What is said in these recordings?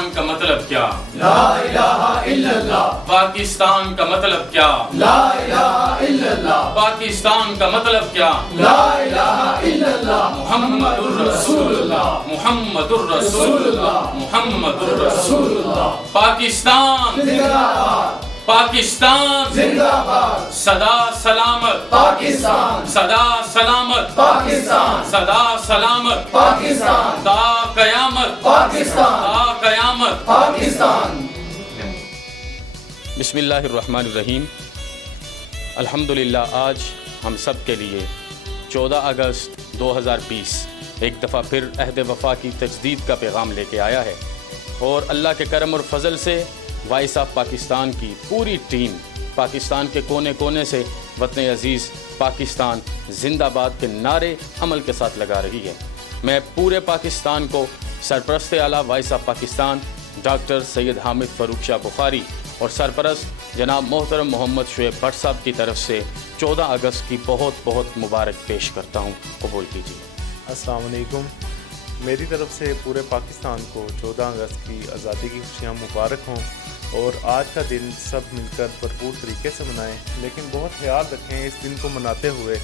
पाकिस्तान का मतलब क्या? ला इलाहा इल्लल्लाह। पाकिस्तान का मतलब क्या? ला इलाहा इल्लल्लाह। पाकिस्तान का मतलब क्या? ला इलाहा इल्लल्लाह। मुहम्मदुर रसूलुल्लाह, मुहम्मदुर रसूलुल्लाह, मुहम्मदुर रसूलुल्लाह। पाकिस्तान जिंदाबाद पाकिस्तान जिंदाबाद। सदा सलामत पाकिस्तान सदा सलामत पाकिस्तान सदा सलामत पाकिस्तान ता कयामत पाकिस्तान ता कयामत। पाकिस्तान। बिस्मिल्लाहिर्रहमानिर्रहीम। अल्हम्दुलिल्लाह, आज हम सब के लिए 14 अगस्त 2020 एक दफ़ा फिर अहद वफ़ा की तजदीद का पैगाम लेके आया है और अल्लाह के करम और फजल से वॉइस ऑफ पाकिस्तान की पूरी टीम पाकिस्तान के कोने कोने से वतन अज़ीज़ पाकिस्तान जिंदाबाद के नारे अमल के साथ लगा रही है। मैं पूरे पाकिस्तान को सरपरस्त आला voice of Pakistan doctor Syed Hamid Farrukh Shah Bukhari और सरपरस्त जनाब मोहतरम मोहम्मद शुएब भट्ट साहब की तरफ से 14 अगस्त की बहुत बहुत मुबारक पेश करता हूँ। कबूल कीजिए। अस्सलाम वालेकुम। मेरी तरफ से पूरे पाकिस्तान को 14 अगस्त की आज़ादी की खुशियाँ मुबारक हों और आज का दिन सब मिलकर भरपूर तरीके से मनाएं, लेकिन बहुत ख्याल रखें इस दिन को मनाते हुए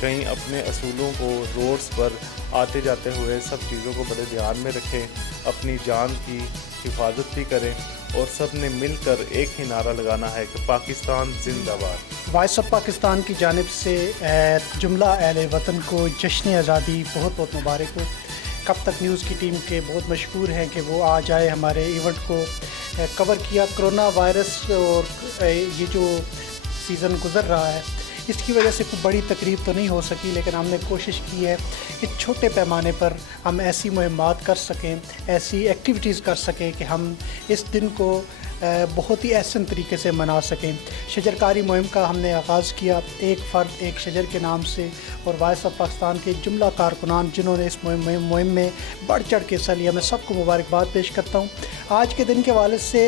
कहीं अपने असूलों को रोड्स पर आते जाते हुए सब चीज़ों को बड़े ध्यान में रखें, अपनी जान की हिफाजत भी करें और सब ने मिलकर एक ही नारा लगाना है कि पाकिस्तान जिंदाबाद। वॉइस ऑफ पाकिस्तान की जानिब से जुमला अहले वतन को जश्न आज़ादी बहुत बहुत मुबारक हो। कब तक न्यूज़ की टीम के बहुत मशहूर हैं कि वो आज आए, हमारे इवेंट को कवर किया। कोरोना वायरस और ये जो सीज़न गुज़र रहा है इसकी वजह से कोई बड़ी तकरीब तो नहीं हो सकी, लेकिन हमने कोशिश की है कि छोटे पैमाने पर हम ऐसी मुहिम्मात कर सकें, ऐसी एक्टिविटीज़ कर सकें कि हम इस दिन को बहुत ही एहसन तरीके से मना सकें। शजरकारी मुहिम का हमने आगाज़ किया एक फ़र्द एक शजर के नाम से, और वॉइस ऑफ पाकिस्तान के जुमला कारकुनान जिन्होंने इस मुहिम में बढ़ चढ़ के हिस्सा लिया, मैं सबको मुबारकबाद पेश करता हूँ। आज के दिन के हवाले से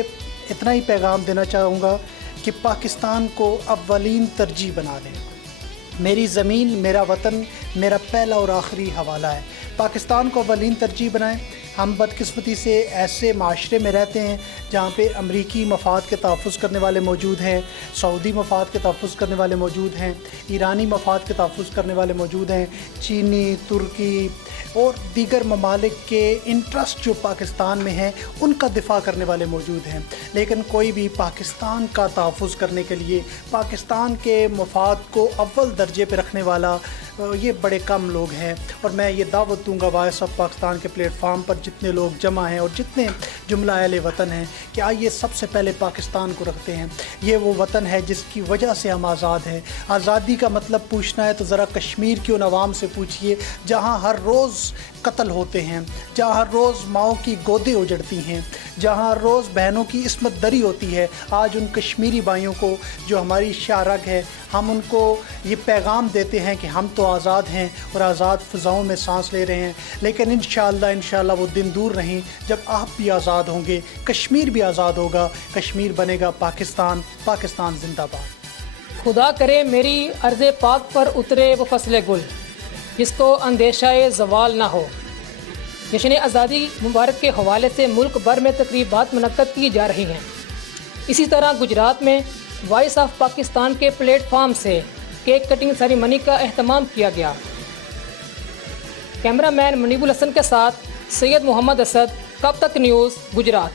इतना ही पैगाम देना चाहूँगा कि पाकिस्तान को अव्वलीन तरजीह बना लें। मेरी ज़मीन मेरा वतन मेरा पहला और आखिरी हवाला है। पाकिस्तान को अव्वलीन तरजीह बनाएं। हम बदकिस्मती से ऐसे माशरे में रहते हैं जहाँ पे अमरीकी मफाद के तहफ़्फ़ुज़ करने वाले मौजूद हैं, सऊदी मफाद के तहफ़्फ़ुज़ करने वाले मौजूद हैं, ईरानी मफाद के तहफ़्फ़ुज़ करने वाले मौजूद हैं, चीनी, तुर्की और दीगर ममालिक के इंटरेस्ट जो पाकिस्तान में हैं उनका दिफा करने वाले मौजूद हैं। लेकिन कोई भी पाकिस्तान का तहफ़्फ़ुज़ करने के लिए पाकिस्तान के मफाद को अव्वल दर्जे पर रखने वाला ये बड़े कम लोग हैं। और मैं ये दावत दूंगा वॉइस ऑफ पाकिस्तान के प्लेटफार्म पर जितने लोग जमा हैं और जितने जुमला अहले वतन हैं कि आइए सबसे पहले पाकिस्तान को रखते हैं। ये वो वतन है जिसकी वजह से हम आज़ाद हैं। आज़ादी का मतलब पूछना है तो ज़रा कश्मीर की उन अवाम से पूछिए जहाँ हर रोज़ कत्ल होते हैं, जहाँ हर रोज़ माओं की गोदें उजड़ती हैं, जहाँ हर रोज़ बहनों की इस्मत दरी होती है। आज उन कश्मीरी भाइयों को जो हमारी शारग है, हम उनको ये पैगाम देते हैं कि हम तो आज़ाद हैं और आज़ाद फ़िज़ाओं में सांस ले रहे हैं, लेकिन इंशाअल्लाह वो दिन दूर नहीं जब आप भी आज़ाद होंगे, कश्मीर भी आज़ाद होगा, कश्मीर बनेगा पाकिस्तान। पाकिस्तान जिंदाबाद। खुदा करे मेरी अर्ज़ पाक पर उतरे वो फसले गुल जिसको अंदेशाए ज़वाल ना हो। जश्न आज़ादी मुबारक के हवाले से मुल्क भर में तकरीबात मुनक्कद की जा रही हैं। इसी तरह गुजरात में वॉइस ऑफ पाकिस्तान के प्लेटफार्म से केक कटिंग सेरेमनी का एहतमाम किया गया। कैमरामैन मुनीबुल हसन के साथ सैयद मोहम्मद असद, कब तक न्यूज़, गुजरात।